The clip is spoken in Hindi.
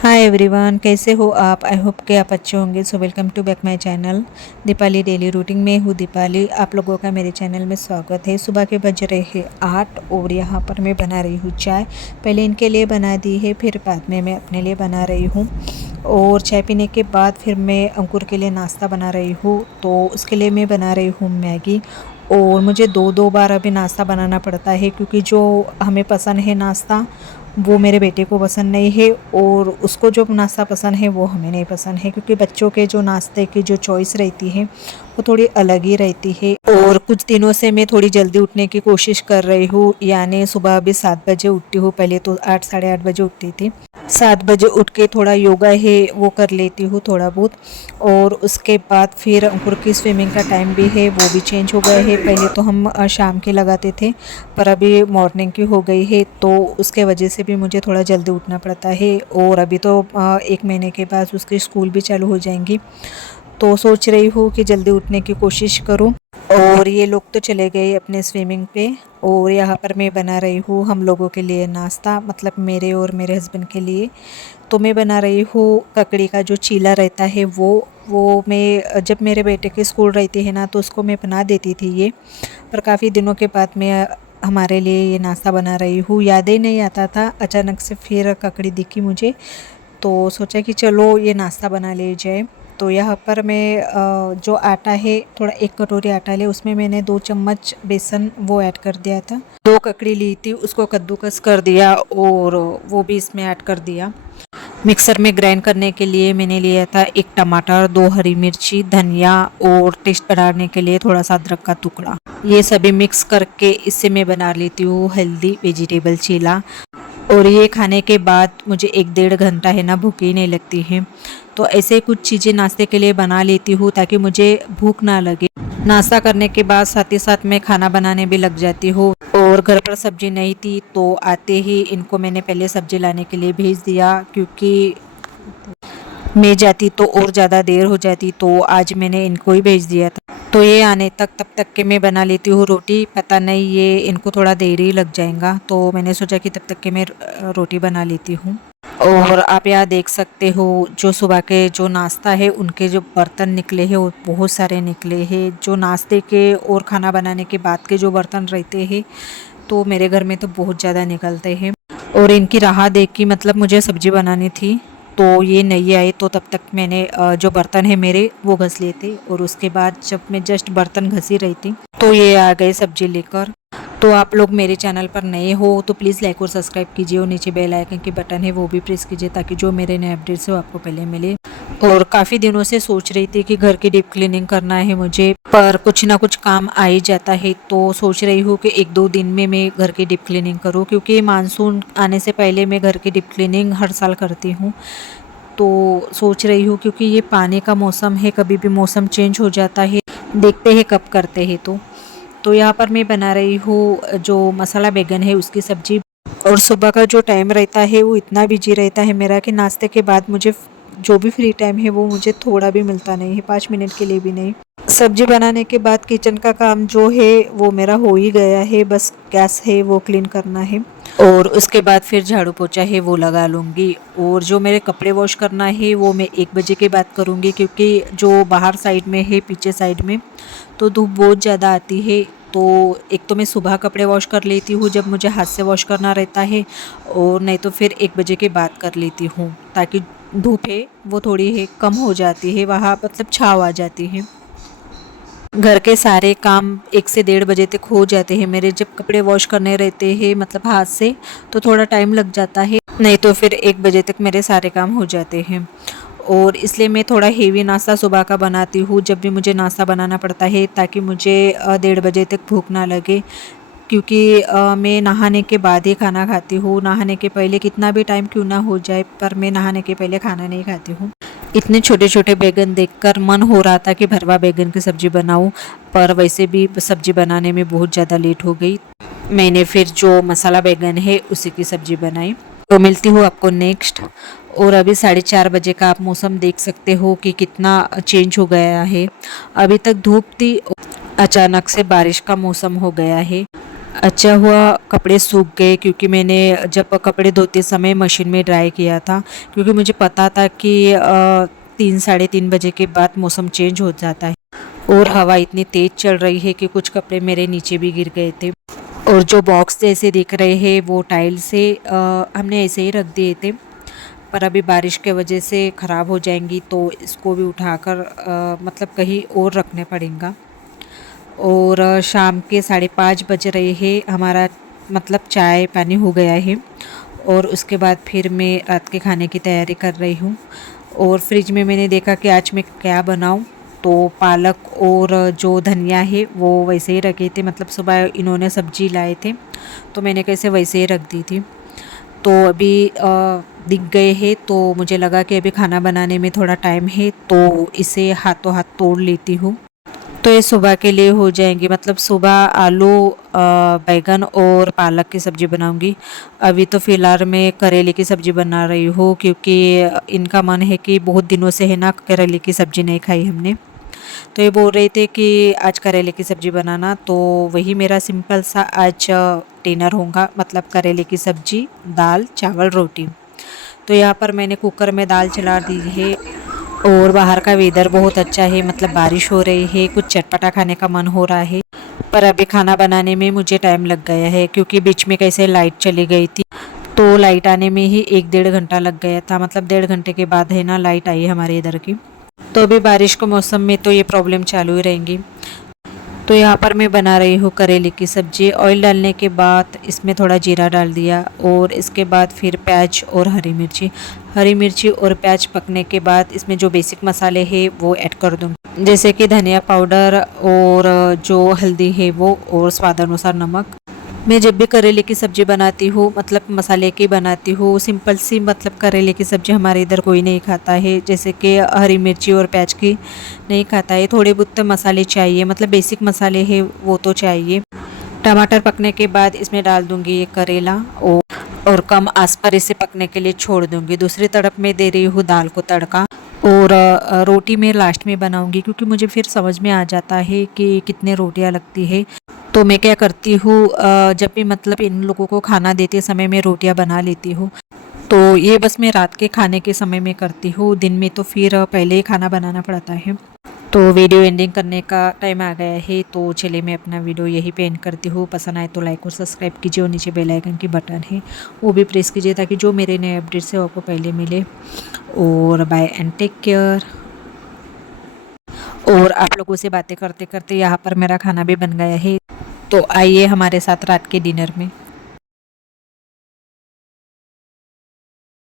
हाय एवरीवन, कैसे हो आप? आई होप कि आप अच्छे होंगे। So welcome to back my channel Deepali daily routine में हूँ दीपाली। आप लोगों का मेरे चैनल में स्वागत है। सुबह के बज रहे हैं 8 और यहाँ पर मैं बना रही हूँ चाय। पहले इनके लिए बना दी है, फिर बाद में मैं अपने लिए बना रही हूँ। और चाय पीने के बाद फिर मैं अंकुर के लिए नाश्ता बना रही हूँ। तो उसके लिए मैं बना रही हूँ मैगी। और मुझे दो दो बार अभी नाश्ता बनाना पड़ता है, क्योंकि जो हमें पसंद है नाश्ता वो मेरे बेटे को पसंद नहीं है, और उसको जो नाश्ता पसंद है वो हमें नहीं पसंद है। क्योंकि बच्चों के जो नाश्ते की जो चॉइस रहती है वो थोड़ी अलग ही रहती है। और कुछ दिनों से मैं थोड़ी जल्दी उठने की कोशिश कर रही हूँ, यानी सुबह अभी 7 बजे उठती हूँ। पहले तो 8 साढ़े 8 बजे उठती थी। 7 बजे उठ के थोड़ा योगा है वो कर लेती हूँ थोड़ा बहुत। और उसके बाद फिर अंकुर की स्विमिंग का टाइम भी है, वो भी चेंज हो गया है। पहले तो हम शाम के लगाते थे, पर अभी मॉर्निंग की हो गई है, तो उसके वजह से भी मुझे थोड़ा जल्दी उठना पड़ता है। और अभी तो 1 महीने के बाद उसके स्कूल भी चालू हो जाएंगी, तो सोच रही हूँ कि जल्दी उठने की कोशिश करूँ। और ये लोग तो चले गए अपने स्विमिंग पे, और यहाँ पर मैं बना रही हूँ हम लोगों के लिए नाश्ता, मतलब मेरे और मेरे हस्बैंड के लिए। तो मैं बना रही हूँ ककड़ी का जो चीला रहता है वो मैं जब मेरे बेटे के स्कूल रहती है ना, तो उसको मैं बना देती थी ये। पर काफ़ी दिनों के बाद मैं हमारे लिए ये नाश्ता बना रही हूँ। याद ही नहीं आता था, अचानक से फिर ककड़ी दिखी मुझे, तो सोचा कि चलो ये नाश्ता बना ले जाए। तो यहाँ पर मैं जो आटा है, थोड़ा 1 कटोरी आटा ले, उसमें मैंने 2 चम्मच बेसन वो ऐड कर दिया था। 2 ककड़ी ली थी, उसको कद्दूकस कर दिया और वो भी इसमें ऐड कर दिया। मिक्सर में ग्राइंड करने के लिए मैंने लिया था 1 टमाटर, 2 हरी मिर्ची, धनिया, और टेस्ट बढ़ाने के लिए थोड़ा सा अदरक का टुकड़ा। ये सभी मिक्स करके इससे मैं बना लेती हूँ हेल्दी वेजिटेबल चीला। और ये खाने के बाद मुझे 1 डेढ़ घंटा है ना भूख ही नहीं लगती है। तो ऐसे कुछ चीज़ें नाश्ते के लिए बना लेती हूँ ताकि मुझे भूख ना लगे। नाश्ता करने के बाद साथ ही साथ मैं खाना बनाने भी लग जाती हूँ। और घर पर सब्जी नहीं थी, तो आते ही इनको मैंने पहले सब्जी लाने के लिए भेज दिया, क्योंकि मैं जाती तो और ज़्यादा देर हो जाती, तो आज मैंने इनको ही भेज दिया था। तो ये आने तक तब तक के मैं बना लेती हूँ रोटी। पता नहीं ये इनको थोड़ा देर ही लग जाएगा, तो मैंने सोचा कि तब तक के मैं रोटी बना लेती हूँ। और आप यहाँ देख सकते हो जो सुबह के जो नाश्ता है उनके जो बर्तन निकले हैं वो बहुत सारे निकले हैं। जो नाश्ते के और खाना बनाने के बाद के जो बर्तन रहते हैं, तो मेरे घर में तो बहुत ज़्यादा निकलते हैं। और इनकी राह देख के मतलब मुझे सब्जी बनानी थी, तो ये नहीं आए, तो तब तक मैंने जो बर्तन है मेरे वो घस लिए थे। और उसके बाद जब मैं जस्ट बर्तन घसी रही थी, तो ये आ गए सब्जी लेकर। तो आप लोग मेरे चैनल पर नए हो तो प्लीज़ लाइक और सब्सक्राइब कीजिए, और नीचे बेल आइकन की बटन है वो भी प्रेस कीजिए, ताकि जो मेरे नए अपडेट्स हो आपको पहले मिले। और काफ़ी दिनों से सोच रही थी कि घर की डीप क्लीनिंग करना है मुझे, पर कुछ ना कुछ काम आ ही जाता है। तो सोच रही हूँ कि 1-2 दिन में मैं घर की डीप क्लीनिंग करूँ, क्योंकि मानसून आने से पहले मैं घर की डीप क्लीनिंग हर साल करती हूँ। तो सोच रही हूँ, क्योंकि ये पानी का मौसम है, कभी भी मौसम चेंज हो जाता है, देखते हैं कब करते हैं। तो यहाँ पर मैं बना रही हूँ जो मसाला बैगन है उसकी सब्जी। और सुबह का जो टाइम रहता है वो इतना बिजी रहता है मेरा कि नाश्ते के बाद मुझे जो भी फ्री टाइम है वो मुझे थोड़ा भी मिलता नहीं है, 5 मिनट के लिए भी नहीं। सब्जी बनाने के बाद किचन का काम जो है वो मेरा हो ही गया है, बस गैस है वो क्लीन करना है। और उसके बाद फिर झाड़ू पोछा है वो लगा लूँगी। और जो मेरे कपड़े वॉश करना है वो मैं 1 बजे के बाद करूँगी, क्योंकि जो बाहर साइड में है, पीछे साइड में तो धूप बहुत ज़्यादा आती है। तो एक तो मैं सुबह कपड़े वॉश कर लेती हूँ जब मुझे हाथ से वॉश करना रहता है, और नहीं तो फिर 1 बजे के बाद कर लेती हूँ, ताकि धूप है वो थोड़ी है कम हो जाती है, वहाँ मतलब छाँव आ जाती है। घर के सारे काम 1 से 1:30 बजे तक हो जाते हैं मेरे। जब कपड़े वॉश करने रहते हैं मतलब हाथ से, तो थोड़ा टाइम लग जाता है, नहीं तो फिर 1 बजे तक मेरे सारे काम हो जाते हैं। और इसलिए मैं थोड़ा हेवी नाश्ता सुबह का बनाती हूँ जब भी मुझे नाश्ता बनाना पड़ता है, ताकि मुझे 1:30 बजे तक भूख ना लगे। क्योंकि मैं नहाने के बाद ही खाना खाती हूँ। नहाने के पहले कितना भी टाइम क्यों ना हो जाए, पर मैं नहाने के पहले खाना नहीं खाती हूँ। इतने छोटे छोटे बैगन देखकर मन हो रहा था कि भरवा बैगन की सब्ज़ी बनाऊं, पर वैसे भी सब्ज़ी बनाने में बहुत ज़्यादा लेट हो गई। मैंने फिर जो मसाला बैगन है उसी की सब्ज़ी बनाई। तो मिलती हूँ आपको नेक्स्ट। और अभी 4:30 बजे का आप मौसम देख सकते हो कि कितना चेंज हो गया है। अभी तक धूप थी, अचानक से बारिश का मौसम हो गया है। अच्छा हुआ कपड़े सूख गए, क्योंकि मैंने जब कपड़े धोते समय मशीन में ड्राई किया था, क्योंकि मुझे पता था कि 3 साढ़े 3 बजे के बाद मौसम चेंज हो जाता है और हवा इतनी तेज़ चल रही है कि कुछ कपड़े मेरे नीचे भी गिर गए थे। और जो बॉक्स जैसे दिख रहे हैं वो टाइल से हमने ऐसे ही रख दिए थे, पर अभी बारिश के वजह से ख़राब हो जाएंगी, तो इसको भी उठाकर मतलब कहीं और रखने पड़ेगा। और शाम के 5:30 बज रहे हैं, हमारा मतलब चाय पानी हो गया है। और उसके बाद फिर मैं रात के खाने की तैयारी कर रही हूँ। और फ्रिज में मैंने देखा कि आज मैं क्या बनाऊँ, तो पालक और जो धनिया है वो वैसे ही रखे थे, मतलब सुबह इन्होंने सब्जी लाए थे तो मैंने कैसे वैसे ही रख दी थी। तो अभी दिख गए हैं, तो मुझे लगा कि अभी खाना बनाने में थोड़ा टाइम है, तो इसे हाथों हाथ तोड़ लेती हूँ। तो ये सुबह के लिए हो जाएंगी, मतलब सुबह आलू बैगन और पालक की सब्ज़ी बनाऊंगी। अभी तो फ़िलहाल मैं करेले की सब्ज़ी बना रही हूँ, क्योंकि इनका मन है कि बहुत दिनों से है ना करेले की सब्ज़ी नहीं खाई हमने। तो ये बोल रहे थे कि आज करेले की सब्ज़ी बनाना, तो वही मेरा सिंपल सा आज डिनर होगा, मतलब करेले की सब्ज़ी, दाल चावल रोटी। तो यहाँ पर मैंने कुकर में दाल चला दी है। और बाहर का वेदर बहुत अच्छा है, मतलब बारिश हो रही है, कुछ चटपटा खाने का मन हो रहा है। पर अभी खाना बनाने में मुझे टाइम लग गया है, क्योंकि बीच में कैसे लाइट चली गई थी, तो लाइट आने में ही 1 डेढ़ घंटा लग गया था, मतलब 1.5 घंटे के बाद है ना लाइट आई हमारे इधर की। तो अभी बारिश के मौसम में तो ये प्रॉब्लम चालू ही रहेंगी। तो यहाँ पर मैं बना रही हूँ करेले की सब्ज़ी। ऑयल डालने के बाद इसमें थोड़ा जीरा डाल दिया, और इसके बाद फिर प्याज और हरी मिर्ची और प्याज पकने के बाद इसमें जो बेसिक मसाले हैं वो ऐड कर दूँगी, जैसे कि धनिया पाउडर और जो हल्दी है वो, और स्वाद अनुसार नमक। मैं जब भी करेले की सब्ज़ी बनाती हूँ, मतलब मसाले की बनाती हूँ, सिंपल सी, मतलब करेले की सब्ज़ी हमारे इधर कोई नहीं खाता है, जैसे कि हरी मिर्ची और प्याज की नहीं खाता है। थोड़े बहुत तो मसाले चाहिए, मतलब बेसिक मसाले हैं वो तो चाहिए। टमाटर पकने के बाद इसमें डाल दूँगी ये करेला, और कम आंच पर इसे पकने के लिए छोड़ दूँगी। दूसरी तरफ मैं दे रही हूँ दाल को तड़का। और रोटी मैं लास्ट में बनाऊँगी, क्योंकि मुझे फिर समझ में आ जाता है कि कितने रोटियाँ लगती है। तो मैं क्या करती हूँ, जब भी मतलब इन लोगों को खाना देते समय मैं रोटियां बना लेती हूँ। तो ये बस मैं रात के खाने के समय में करती हूँ, दिन में तो फिर पहले ही खाना बनाना पड़ता है। तो वीडियो एंडिंग करने का टाइम आ गया है, तो चलिए मैं अपना वीडियो यहीं पे एंड करती हूँ। पसंद आए तो लाइक और सब्सक्राइब कीजिए, और नीचे बेल आइकन की बटन है वो भी प्रेस कीजिए, ताकि जो मेरे नए अपडेट्स है आपको पहले मिले। और बाय एंड टेक केयर। और आप लोगों से बातें करते करते यहाँ पर मेरा खाना भी बन गया है, तो आइए हमारे साथ रात के डिनर में।